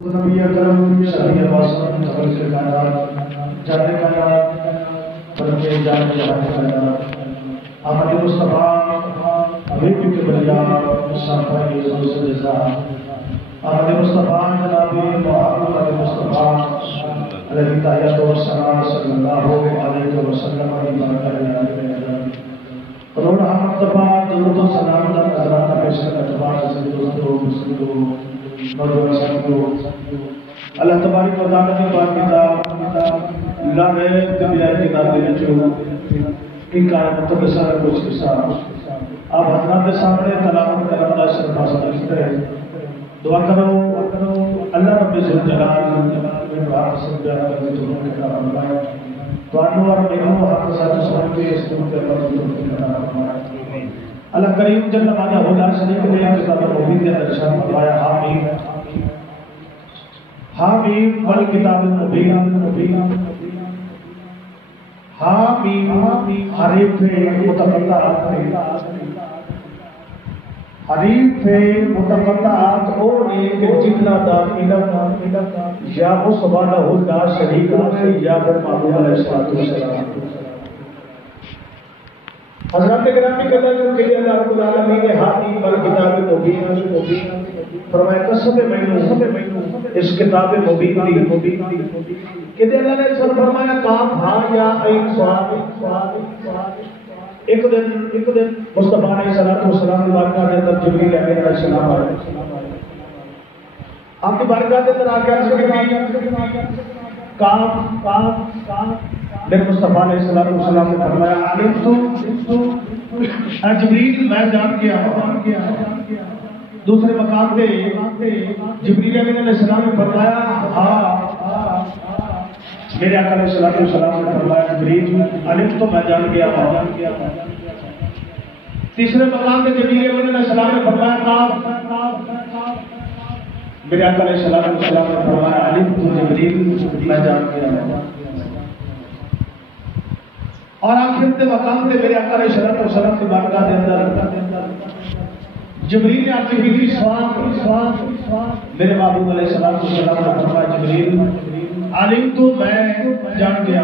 نبی اکرم شہید واسم قبر سے کائنات جانے کائنات بلکہ جانے کائنات احمد مصطفیٰ حبیب کے بلیا مصطفیٰ کی عزت سے جزا احمد مصطفیٰ جناب محمد مصطفیٰ علیہ تحیات و سلام صلی اللہ علیہ وسلم کروڑ مرتبہ درود و سلام کا نذرانہ پیش کرنے کے بعد سے دوستوں مسلموں اللہ تبارک و تعالی کی بات کتاب لا رہے کبھی کتاب دے جو ایک آیت مقدسہ کچھ قصہ آپ حضرات کے سامنے تلاوت کرنے کا شرف حاصل ہے دعا کرو اللہ رب الجلال میں دعا سب بیان کر دے تو کتاب اللہ تو انو اور میرو حق ساتھ سن کے اس کو اللہ کی کتاب اللہ کریم جل وعلا ہوگا شریف نے کتاب مبین کے ارشاد فرمایا حامیم والکتاب المبین حامیم حریف متقطعات اور ایک جتنا دا علم یا اس والا ہوگا شریک ہے یا پھر معبود علیہ السلام حضرت گرامی قدر کے لیے اللہ رب العالمین نے حامیم والکتاب المبین فرمایا قسم میں اس کتاب مبین دی کہ اللہ نے سر فرمایا کاف ہا یا عین صاد ایک دن مصطفیٰ علیہ الصلوۃ والسلام کی بارگاہ کے اندر جبریل علیہ السلام آئے آپ کی بارگاہ کے اندر آ کے عرض کی کاف لیکن مصطفیٰ علیہ السلام نے فرمایا عالم تو اے جبریل میں جان گیا دوسرے مقام پہ جبریل علیہ السلام نے فرمایا ہاں میرے آقا علیہ السلام نے فرمایا جبریل علم تو میں جان گیا تیسرے مقام پہ جبریل علیہ السلام نے فرمایا میرے آقا علیہ السلام نے فرمایا علم تو جبریل میں جان گیا اور آخر کے مقام پہ میرے آقا علیہ السلام کی بارگاہ کے اندر جبریل نے آپ کی سوال میرے محبوب علیہ السلام نے فرمایا جبریل عالم تو میں جان گیا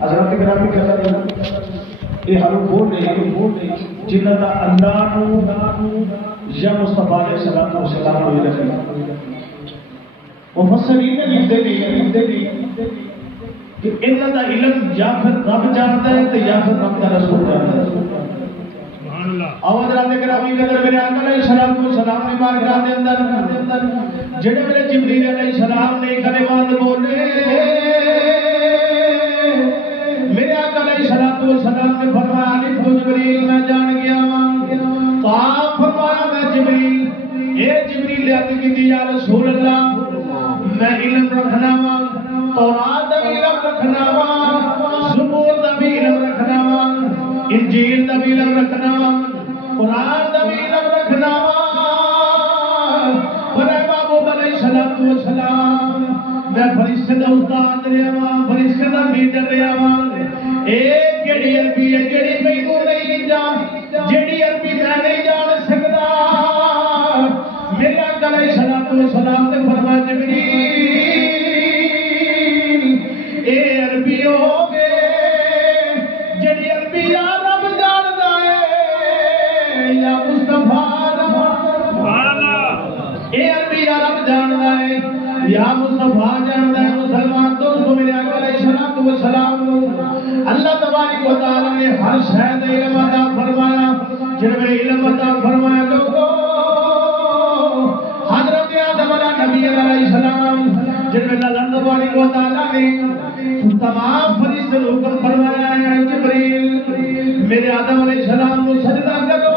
حضرت گرامی کہتا ہے یہ حروف وہ نہیں جنہاں دا اللہ یا مصطفیٰ علیہ السلام کو رکھے مفسرین نے لکھتے کہ انہاں دا علم یا پھر رب جانتا ہے تو یا پھر رب کا رسول جانتا ہے اور حضرت گرامی قدر میرے آقا علیہ السلام نے بارگاہ کے اندر جڑے میرے جبریل علیہ السلام نے کلمات بولے میرے آقا علیہ السلام نے فرمایا الف جبریل میں جان گیا آپ فرمایا میں جبریل اے جبریل عرض کی یا رسول اللہ میں علم رکھنا وا تورات دا علم رکھنا وا زبور دا بھی علم رکھنا وا انجیل دا بھی علم رکھنا وا قرآن دا بھی علم رکھنا والسلام میں فرشتے دا استاد رہا فرشتے دا میٹر رہا ایک جڑی عربی ہے جڑی مینوں نہیں جان جڑی عربی میں نہیں جان سکدا میرا علیہ السلام نے فرمایا جبریل اے عربی ہو گئے جڑی عربی یا رب جاندا ہے یا مصطفیٰ اے عربی یا رب جاندا ہے یا مصطفیٰ جاندا ہے مسلمان دوستو میرے آقا علیہ السلام اللہ تبارک و تعالی نے ہر شے دا علم عطا فرمایا جن میں علم عطا فرمایا لوگوں حضرت آدم علیہ نبی علیہ السلام جن میں اللہ تبارک و تعالی نے تمام فرشتوں کو حکم فرمایا ہے جبریل میرے آدم علیہ السلام کو سجدہ کرو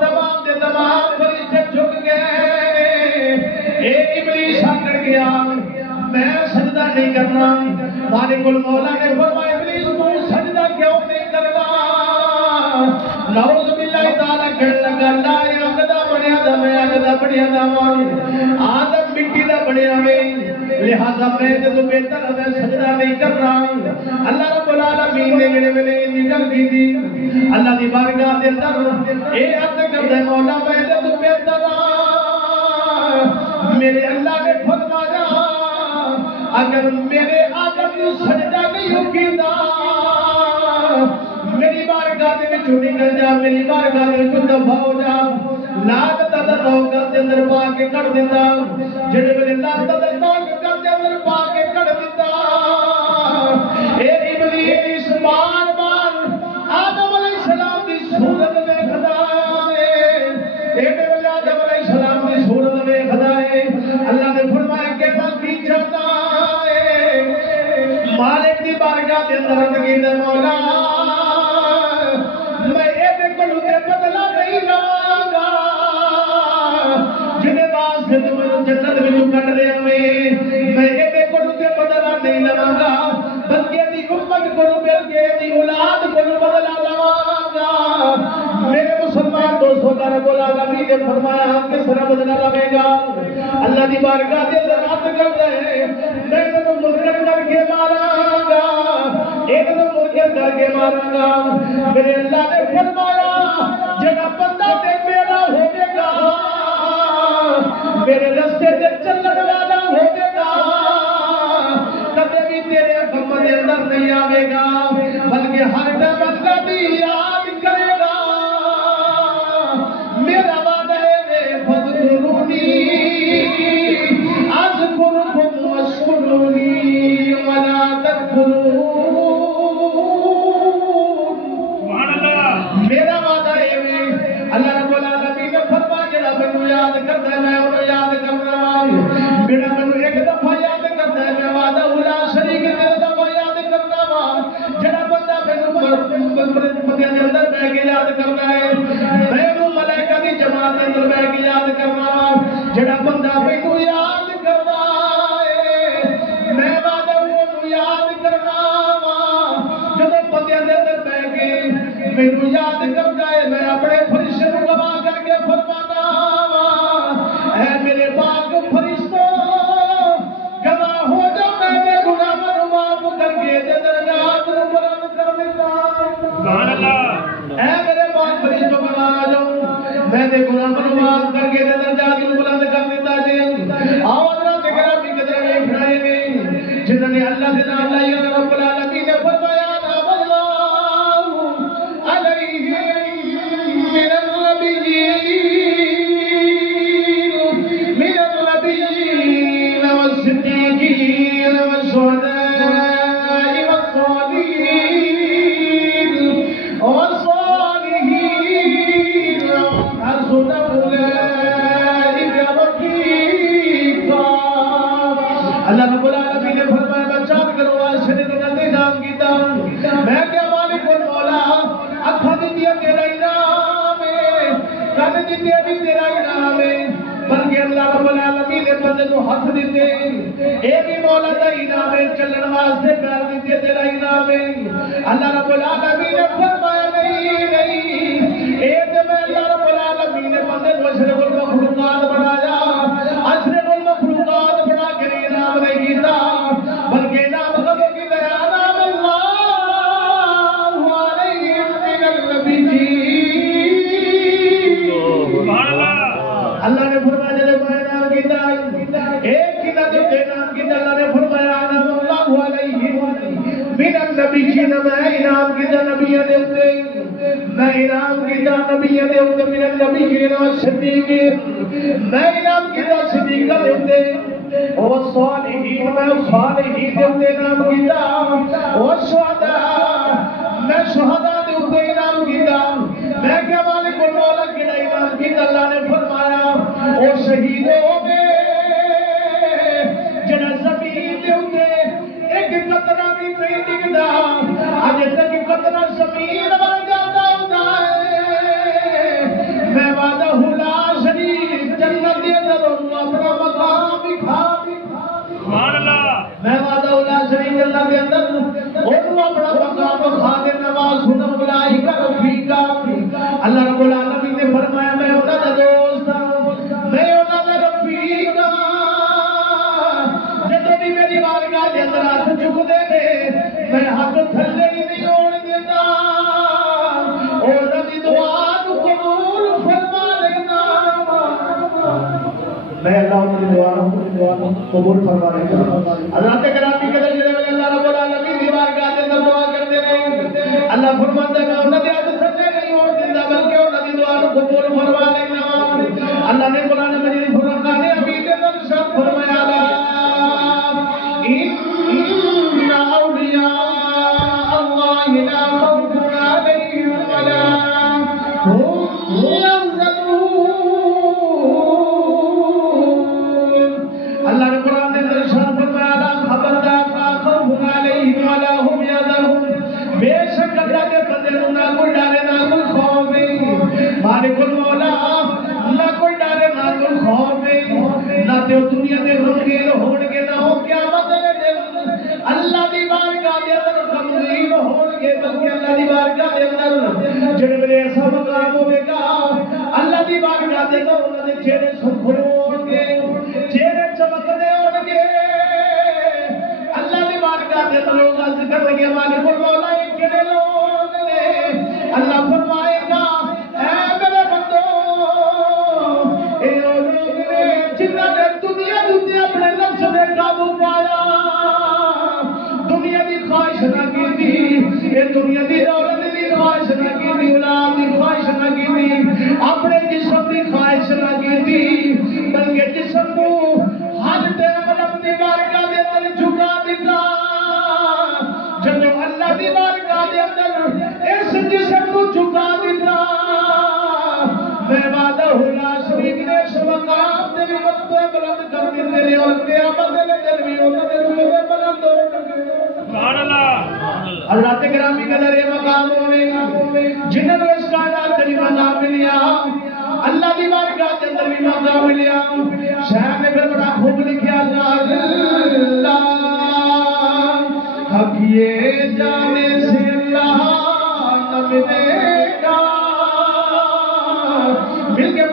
تمام دے تمام فرشتے جھک گئے ایک ابلیس آکڑ گیا میں سجدہ نہیں کرنا مالک المولا نے فرمایا ابلیس تو سجدہ کیوں نہیں کرنا نعوذ باللہ تعالی کہنے لگا لا اقدا بنیا دا میں اقدا بنیا دا آدم مٹی دا بنیا میں لہذا میں تو بہتر ہے سجدہ نہیں کرنا اللہ رب العالمین نے میرے ویلے نکل کی دی اللہ دی بارگاہ دے اندر اے عرض کردا مولا میں تو بہتر میرے اللہ نے فرمایا اگر میرے آدم نو سجدہ نہیں کیتا میری بارگاہ دے وچوں نکل جا میری بارگاہ دے وچوں دفع ہو جا لعنت دا توکل دے اندر پا کے کڈ دیندا جڑے ویلے لعنت دا توکل دے اندر پا کے کڈ دیندا اے ابلیس مان آدم علیہ السلام دی صورت ویکھدا اے ویلے آدم علیہ السلام دی صورت ویکھدا اے اللہ نے فرمایا کہ میں کی چاہتا اے مالک دی بارگاہ دے اندر عرض کیتا مولا میں اے کولوں تے بدلا نہیں لواں گا جنے واسطے تمہیں جنت وچوں کڈ رہا میں اے کولوں تے بدلا نہیں لواں گا بلکہ دی امت کو مل کے دی اولاد کو بدلا لواں گا میرے مسلمان دوستوں کا رب العالمین نے فرمایا کس طرح بدلا لوے گا اللہ دی بارگاہ دے اندر عرض کرتا ہے میں تینوں منکر کر کے ماراں گا ایک تو منکر کر کے ماراں گا میرے اللہ نے فرمایا جڑا بندہ تے میرا ہوے گا میرے رستے تے چلن والا ہوے گا کبھی بھی تیرے حکم دے اندر نہیں آوے گا بلکہ ہر ٹائم اللہ بھی یاد کرے گا میرا وعدہ ہے فذکرونی اذکرکم واشکرونی ولا تکفرون سبحان اللہ میرا وعدہ ہے اللہ رب العالمین نے فرمایا جڑا مینوں یاد کردا ہے میں انہوں یاد کرنا جڑا مینوں ایک دفعہ یاد کردا ہے میں وعدہ لا شریک تیرے دفعہ یاد کرنا وا جڑا بندہ مینوں بندے دے اندر بیٹھ کے یاد کردا ہے میں ملائکہ دی جماعت دے اندر بیٹھ کے یاد کرنا وا جڑا بندہ مینوں یاد کردا ہے میں وعدہ اونوں یاد کرنا وا جدوں بندے دے اندر بیٹھ کے مینوں یاد کردا ہے میں اپنے فرشتے نوں گواہ کر کے فرمانا وا اے میرے پاک فرشتوں گواہ ہو جا میں گناہاں نوں معاف کر کے درجات نوں بلند کر دیتا سبحان اللہ اے میرے پاک فرشتوں گواہ ہو جاؤ میں تے گناہاں نوں معاف کر کے درجات نوں بلند کر دیتا جی آو حضرات کرام قدر ویکھنا ہے جنہاں نے اللہ دے نام لائی رب العالمین نے فرمایا اللہ رب العالمین نے فرمایا بچات کرو واسطے نے نبی نام کیتا میں کیا مالک مولا اکھاں دتیاں تیرا انعام ہے کن دتے بھی تیرا انعام ہے بلکہ اللہ رب العالمین نے بندے کو ہاتھ دیتے اے بھی مولا دا انعام ہے چلن واسطے پیر دیتے تیرا انعام ہے اللہ رب العالمین نے فرمایا نہیں اے تے میں اللہ رب العالمین نے بندے کو اشرف المخلوقات بنایا اشرف المخلوقات بنا کے انعام نہیں کیتا بلکہ انعام کبھی کی دیا نام اللہ علیہ من النبیین سبحان اللہ اللہ نے فرمایا جب میں انعام کیتا ایک کی دے نام کیتا اللہ نے فرمایا انعام اللہ علیہ من النبیین میں انعام کیتا نبیوں دے اوپر میں انعام کیتا نبیوں دے اوپر من النبیین و صدیقین میں انعام کیتا صدیقاں دے اوپر او صالحین میں صالحین دے اوپر انعام کیتا او شہداء میں شہداء دے اوپر انعام کیتا میں کیا مالک مولا کیڑا انعام کیتا اللہ نے فرمایا او شہید ہو گئے جڑا زمین دے اوپر ایک قطرہ بھی نہیں ڈگدا اج تک قطرہ زمین ور جاتا ہوندا ہے میں وعدہ لا شریک جنت دے اندر اپنا مقام دکھا سبحان اللہ میں وعدہ لا شریک اللہ دے اندر اونوں اپنا مقام دکھا دے نواز سنو بلائی کر رفیقا اللہ رب العالمین نے فرمایا میں انہاں دا دوست ہاں میں انہاں دا اللہ ان دعا قبول فرما دے حضرات کرام کے درجے اللہ رب العالمین کی بارگاہ میں دعا کرتے ہیں اللہ فرماتا ہے انہاں دے ہاتھ سجدے نہیں ہون دیندا بلکہ انہاں دی دعا کو قبول فرما لینا اللہ نے قرآن مجید فرقان حمید میں ارشاد فرمایا ان اولیاء اللہ لا خوف علیہم ولا هم يحزنون اللہ نے قرآن میں ارشاد فرمایا خبردار لا خوف علیہم ولا هم يحزنون بے شک اللہ کے بندے نہ کوئی ڈرے نہ کوئی خوف مالک المولا نہ کوئی ڈرے نہ کوئی خوف نہ تے دنیا دے غمگین ہون گے نہ ہو قیامت دے دن اللہ دی بارگاہ دے اندر غمگین ہون گے بلکہ اللہ دی بارگاہ دے اندر جڑے ویلے ایسا مقام ہوے گا اللہ دی بارگاہ دے اندر انہاں دے چہرے سرخرو ہون گے چہرے چمکدے ہون گے اللہ دی بارگاہ دے اندر لوگ عرض کرن گے مالک المولا یہ کیڑے لوگ نے اللہ فرمائے گا اے میرے بندو اے لوگ نے جنہاں نے دنیا دے اپنے نفس دے قابو پایا دنیا دی خواہش نہ کیتی اے دنیا دی دولت دی خواہش نہ کیتی اولاد دی خواہش نہ کیتی اپنے جسم دی خواہش نہ کیتی بلکہ جسم کو ہر ٹائم رب دی بارگاہ دے اندر جھکا دیتا جب اللہ دی بارگاہ دے اندر اس جسم کو جھکا دیتا میں وعدہ لا شریک نے اس مقام دے مرتبہ بلند کر دیتے نے اور قیامت دے دن بھی انہاں دے رتبے بلند ہو گئے سبحان اللہ حضرات گرامی قدر یہ مقام ہونے جنہوں نے اس کائنات کا مقام ملیا اللہ دی بارگاہ کے اندر بھی مقام ملیا شاعر نے پھر بڑا خوب لکھا اللہ حق یہ جانے سے اللہ نہ ملے گا مل کے